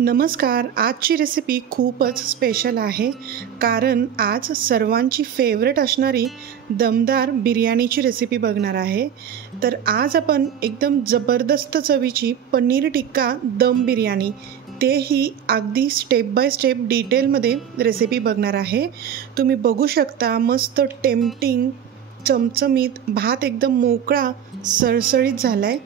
नमस्कार. आजची रेसिपी खूपच स्पेशल आहे कारण आज सर्वांची फेवरेट असणारी दमदार बिर्याणीची रेसिपी बघणार आहे. तर आज आपण एकदम जबरदस्त चवीची पनीर टिक्का दम बिर्याणी, तेही अगदी स्टेप बाय स्टेप डिटेलमध्ये रेसिपी बघणार आहे. तुम्ही बघू शकता मस्त टेम्पटिंग चमचमीत भात एकदम मोकळा सरसरीत झालाय.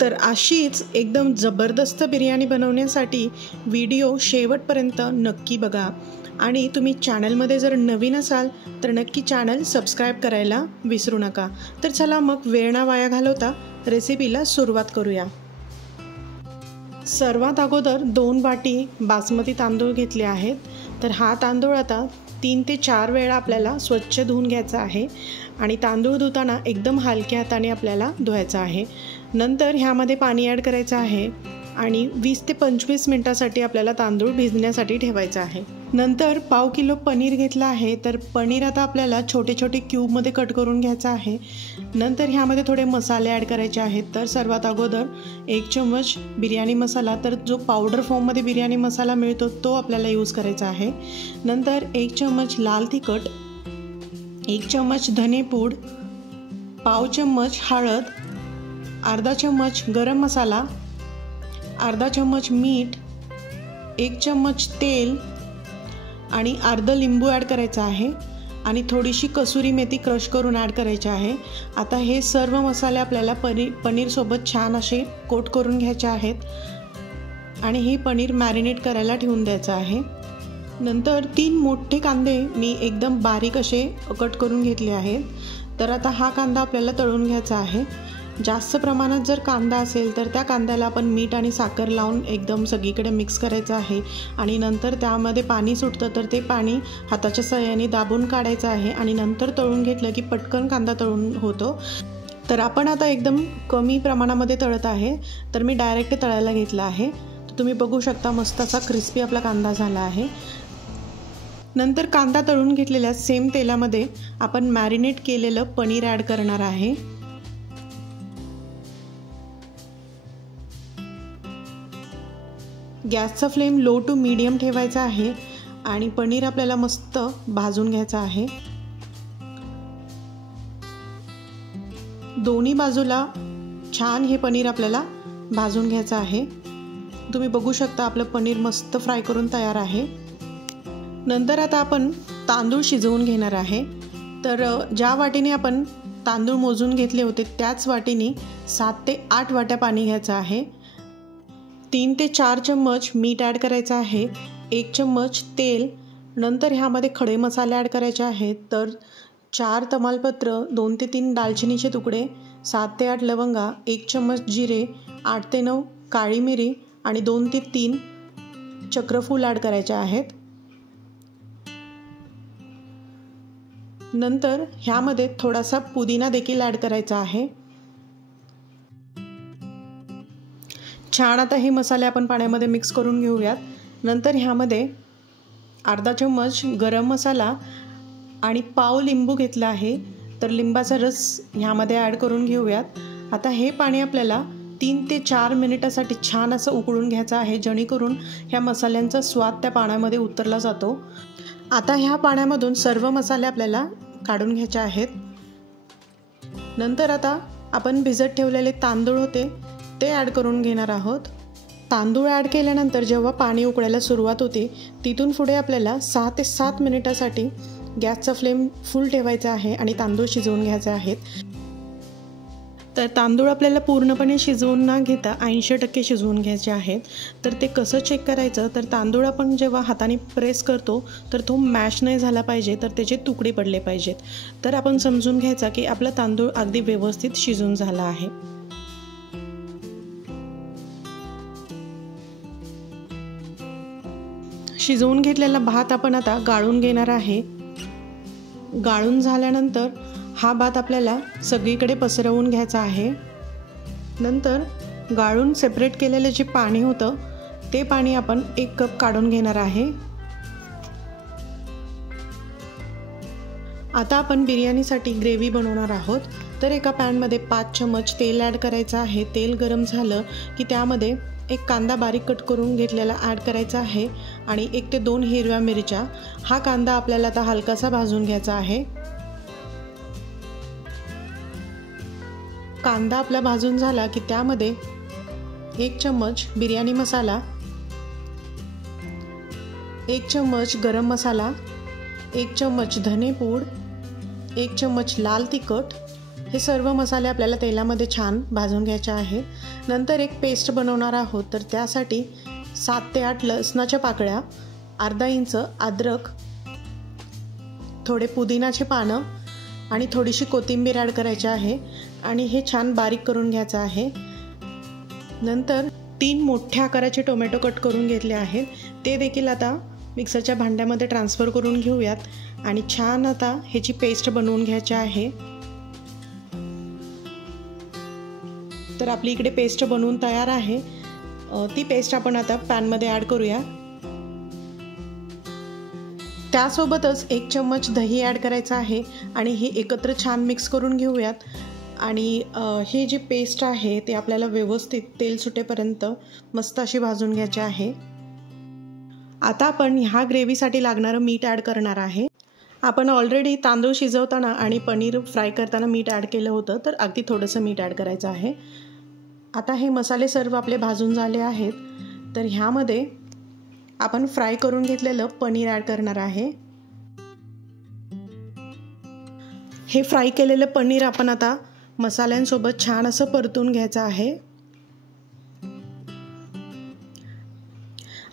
तर अशीच एकदम जबरदस्त बिर्याणी बनवण्यासाठी व्हिडिओ शेवटपर्यंत नक्की बघा आणि तुम्ही चॅनलमध्ये जर नवीन असाल तर नक्की चॅनल सबस्क्राईब करायला विसरू नका. तर चला मग वेळ न वाया घालवता रेसिपीला सुरुवात करूया. सर्वात अगोदर 2 वाटी बासमती तांदूळ घेतले आहेत. तर हा तांदूळ आता 3 ते 4 वेळा आपल्याला स्वच्छ धुवून घ्यायचा आहे आणि तांदूळ धुताना एकदम हलक्या हाताने आपल्याला धुवायचा आहे. नंतर ह्यामध्ये पाणी ॲड करायचं आहे आणि 20 ते 25 मिनिटासाठी आपल्याला तांदूळ भिजण्यासाठी ठेवायचा आहे. नंतर पाव किलो पनीर घेतला आहे. तर पनीर आता आपल्याला छोटे छोटे क्यूबमध्ये कट करून घ्यायचं आहे. नंतर ह्यामध्ये थोडे मसाले ॲड करायचे आहेत. तर सर्वात अगोदर 1 चम्मच बिर्याणी मसाला, तर जो पावडर फॉर्ममध्ये बिर्याणी मसाला मिळतो तो आपल्याला यूज करायचा आहे. नंतर 1 चम्मच लाल तिखट, 1 चम्मच धनेपूड, पाव चम्मच हळद, अर्धा चम्मच गरम मसाला, अर्धा चम्मच मीठ, 1 चम्मच तेल आणि अर्धा लिंबू ॲड करायचा आहे आणि थोडीशी कसुरी मेथी क्रश करून ॲड करायची आहे. आता हे सर्व मसाले आपल्याला पनीरसोबत छान असे कोट करून घ्यायचे आहेत आणि हे पनीर मॅरिनेट करायला ठेवून द्यायचं आहे. नंतर 3 मोठे कांदे मी एकदम बारीक असे कट करून घेतले आहेत. तर आता हा कांदा आपल्याला तळून घ्यायचा आहे. जास्त प्रमाणात जर कांदा असेल तर त्या कांद्याला आपण मीठ आणि साखर लावून एकदम सगळीकडे मिक्स करायचं आहे आणि नंतर त्यामध्ये पाणी सुटतं तर ते पाणी हाताच्या सहाय्याने दाबून काढायचं आहे आणि नंतर तळून घेतलं की पटकन कांदा तळून होतो. तर आपण आता एकदम कमी प्रमाणामध्ये तळत आहे. तर मी डायरेक्ट तळायला घेतला आहे. तर तुम्ही बघू शकता मस्त असा क्रिस्पी आपला कांदा झाला आहे. नंतर कांदा तळून घेतलेल्या सेम तेलामध्ये आपण मॅरिनेट केलेलं पनीर ॲड करणार आहे. गॅसचा फ्लेम लो टू मीडियम ठेवायचा आहे आणि पनीर आपल्याला मस्त भाजून घ्यायचं आहे. दोन्ही बाजूला छान हे पनीर आपल्याला भाजून घ्यायचं आहे. तुम्ही बघू शकता आपलं पनीर मस्त फ्राय करून तयार आहे. नंतर आता आपण तांदूळ शिजवून घेणार आहे. तर ज्या वाटीने आपण तांदूळ मोजून घेतले होते त्याच वाटीने 7 ते 8 वाट्या पाणी घ्यायचं आहे. 3 ते 4 चम्मच मीठ ॲड करायचं आहे, 1 चम्मच तेल, नंतर ह्यामध्ये खडे मसाले ॲड करायचे आहेत. तर 4 तमालपत्र, 2 ते 3 दालचिनीचे तुकडे, 7 ते 8 लवंगा, 1 चम्मच जिरे, 8 ते 9 काळी मिरी आणि 2 ते 3 चक्रफूल ॲड करायचे आहेत. नंतर ह्यामध्ये थोडासा पुदिना देखील ॲड करायचा आहे. छान आता हे मसाले आपण पाण्यामध्ये मिक्स करून घेऊयात. नंतर ह्यामध्ये अर्धा चम्मच गरम मसाला आणि पाव लिंबू घेतला आहे. तर लिंबाचा रस ह्यामध्ये ॲड करून घेऊयात. आता हे पाणी आपल्याला 3 ते 4 मिनिटासाठी छान असं उकळून घ्यायचं आहे जेणेकरून ह्या मसाल्यांचा स्वाद त्या पाण्यामध्ये उतरला जातो. आता ह्या पाण्यामधून सर्व मसाले आपल्याला काढून घ्यायचे आहेत. नंतर आता आपण भिजत ठेवलेले तांदूळ होते ते ॲड करून घेणार आहोत. तांदूळ ॲड केल्यानंतर जेव्हा पाणी उकळायला सुरुवात होते तिथून पुढे आपल्याला 6 ते 7 मिनिटासाठी गॅसचा फ्लेम फुल ठेवायचा आहे आणि तांदूळ शिजवून घ्यायचे आहेत. तर तांदूळ आपल्याला पूर्णपणे शिजवून न घेता 80% शिजवून घ्यायचे आहेत. तर ते कसं चेक करायचं, तर तांदूळ आपण जेव्हा हाताने प्रेस करतो तर तो मॅश नाही झाला पाहिजे, तर त्याचे तुकडे पडले पाहिजेत. तर आपण समजून घ्यायचा की आपला तांदूळ अगदी व्यवस्थित शिजून झाला आहे. शिजवून घेतलेला भात आपण आता गाळून घेणार आहे. गाळून झाल्यानंतर हा भात आपल्याला सगळीकडे पसरवून घ्यायचा आहे. नंतर गाळून सेपरेट केलेलं जे पाणी होतं ते पाणी आपण 1 कप काढून घेणार आहे. आता आपण बिर्याणीसाठी ग्रेव्ही बनवणार आहोत. तर एका पॅनमध्ये 5 चम्मच तेल ॲड करायचं आहे. तेल गरम झालं की त्यामध्ये एक कांदा बारीक कट करून घेतलेला ॲड करायचा आहे आणि 1 ते 2 हिरव्या मिरच्या। हा कांदा आपल्याला आता हलकासा भाजून घ्यायचा आहे। कांदा आपला भाजून झाला की त्यामध्ये 1 चम्मच बिर्याणी मसाला, 1 चम्मच गरम मसाला, 1 चम्मच धनेपूड, 1 चम्मच लाल तिखट, हे सर्व मसाले आपल्याला तेलामध्ये छान भाजून घ्यायचे आहे। नंतर एक पेस्ट बनवणार आहोत, तर त्यासाठी 7 ते 8 लसणाच्या पाकळ्या, अर्धा इंच अद्रक, थोडे पुदिनाचे पानं आणि थोडीशी कोथिंबीर ॲड करायची आहे आणि हे छान बारीक करून घ्यायचं आहे। नंतर 3 मोठ्या आकाराचे टोमॅटो कट करून घेतले आहेत, ते देखील आता मिक्सरच्या भांड्यामध्ये ट्रान्सफर करून घेऊयात आणि छान आता ह्याची पेस्ट बनवून घ्यायची आहे। तर आपली इकडे पेस्ट बनवून तयार आहे। ती पेस्ट आपण आता पॅनमध्ये ॲड करूया। त्यासोबतच 1 चम्मच दही ॲड करायचं आहे आणि हे एकत्र छान मिक्स करून घेऊयात आणि हे जी पेस्ट आहे ते आपल्याला व्यवस्थित तेल सुटेपर्यंत मस्त अशी भाजून घ्यायची आहे। आता आपण ह्या ग्रेव्हीसाठी लागणारं मीठ ॲड करणार आहे। आपण ऑलरेडी तांदूळ शिजवताना आणि पनीर फ्राय करताना मीठ ॲड केलं होतं, तर अगदी थोडंसं मीठ ॲड करायचं आहे। आता हे मसाले सर्व आपले भाजून झाले आहेत, तर ह्यामध्ये आपण फ्राय करून घेतलेलं पनीर ॲड करणार आहे। हे फ्राय केलेलं पनीर आपण आता मसाल्यांसोबत छान असं परतून घ्यायचं आहे।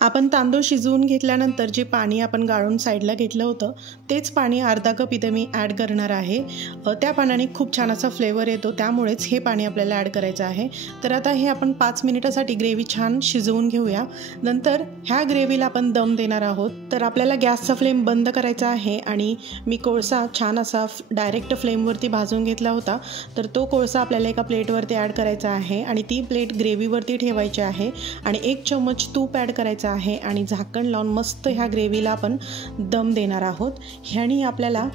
आपण तांदूळ शिजवून घेतल्यानंतर जे पाणी आपण गाळून साईडला घेतलं होतं, तेच पाणी अर्धा कप इथे मी ॲड करणार आहे। त्या पाण्याने खूप छान असा फ्लेवर येतो, त्यामुळेच हे पाणी आपल्याला ॲड करायचं आहे। तर आता हे आपण 5 मिनिटासाठी ग्रेव्ही छान शिजवून घेऊया। नंतर ह्या ग्रेव्हीला आपण दम देणार आहोत, तर आपल्याला गॅसचा फ्लेम बंद करायचा आहे आणि मी कोळसा छान असा डायरेक्ट फ्लेमवरती भाजून घेतला होता, तर तो कोळसा आपल्याला एका प्लेटवरती ॲड करायचा आहे आणि ती प्लेट ग्रेव्हीवरती ठेवायची आहे आणि 1 चम्मच तूप ॲड करायचं आहे आणि झाकण लावून मस्त ह्या ग्रेव्हीला आपण दम देणार आहोत। ह्यानी आपल्याला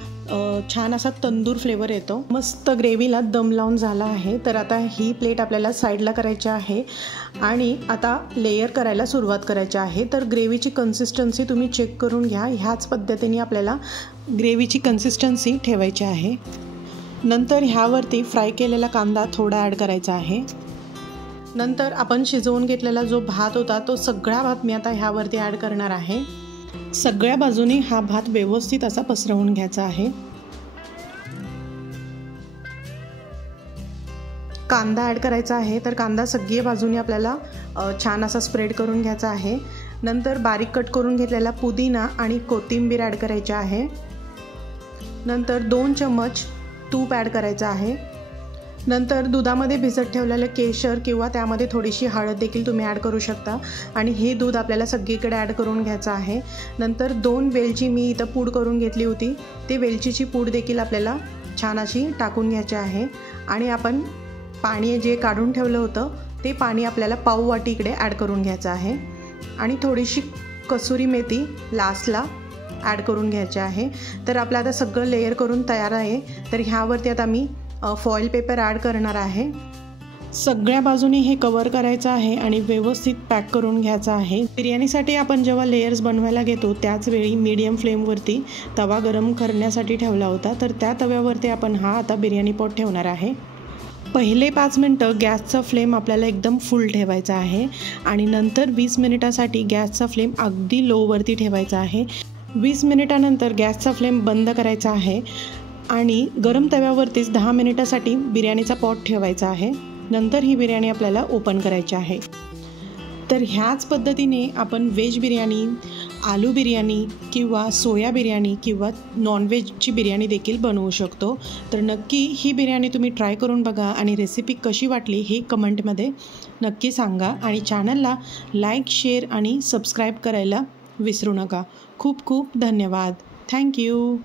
छान असा तंदूर फ्लेवर येतो। मस्त ग्रेव्हीला दम लावून झाला आहे, तर आता ही प्लेट आपल्याला साईडला करायची आहे आणि आता लेयर करायला सुरुवात करायची आहे। तर ग्रेव्हीची कन्सिस्टन्सी तुम्ही चेक करून घ्या, ह्याच पद्धतीने आपल्याला ग्रेव्हीची कन्सिस्टन्सी ठेवायची आहे। नंतर ह्यावरती फ्राय केलेला कांदा थोडा ॲड करायचा आहे। नंतर आपण शिजवून घेतलेला जो भात होता, तो सगळा भात मी आता ह्यावरती ॲड करणार आहे। सगळ्या बाजूनी हा भात व्यवस्थित असा पसरवून घ्यायचा आहे। कांदा ॲड करायचा आहे, तर कांदा सगळ्या बाजूनी आपल्याला छान असा स्प्रेड करून घ्यायचा आहे। नंतर बारीक कट करून घेतलेला पुदिना आणि कोथिंबीर ॲड करायची आहे। नंतर 2 चम्मच तूप ॲड करायचं आहे। नंतर दुधामध्ये भिजत ठेवलेलं केशर किंवा त्यामध्ये थोडीशी हळद देखील तुम्ही ॲड करू शकता आणि हे दूध आपल्याला सगळीकडे ॲड करून घ्यायचं आहे। नंतर 2 वेलची मी इथं पूड करून घेतली होती, ते वेलचीची पूड देखील आपल्याला छान अशी टाकून घ्यायची आहे आणि आपण पाणी जे काढून ठेवलं होतं, ते पाणी आपल्याला पाव वाटी इकडे ॲड करून घ्यायचं आहे आणि थोडीशी कसुरी मेथी लास्टला ॲड करून घ्यायची आहे। तर आपलं आता सगळं लेयर करून तयार आहे। तर ह्यावरती आता मी फॉईल पेपर ॲड करणार आहे। सगळ्या बाजूनी हे कवर करायचं आहे आणि व्यवस्थित पॅक करून घ्यायचं आहे। बिर्याणीसाठी आपण जेव्हा लेयर्स बनवायला घेतो, त्याच वेळी मीडियम फ्लेमवरती तवा गरम करण्यासाठी ठेवला होता, तर त्या तव्यावरती आपण हा आता बिर्याणी पॉट ठेवणार आहे। पहिले 5 मिनटं गॅसचा फ्लेम आपल्याला एकदम फुल ठेवायचा आहे आणि नंतर 20 मिनिटासाठी गॅसचा फ्लेम अगदी लोवरती ठेवायचा आहे। 20 मिनिटानंतर गॅसचा फ्लेम बंद करायचा आहे आणि गरम तव्यावरतीच 10 मिनिटासाठी बिर्याणीचा पॉट ठेवायचा आहे। नंतर ही बिर्याणी आपल्याला ओपन करायची आहे। तर ह्याच पद्धतीने आपण व्हेज बिर्याणी, आलू बिर्याणी किंवा सोया बिर्याणी किंवा नॉनव्हेजची बिर्याणी देखील बनवू शकतो। तर नक्की ही बिर्याणी तुम्ही ट्राय करून बघा आणि रेसिपी कशी वाटली हे कमेंटमध्ये नक्की सांगा आणि चॅनलला लाईक, शेअर आणि सबस्क्राईब करायला विसरू नका। खूप खूप धन्यवाद। थँक्यू।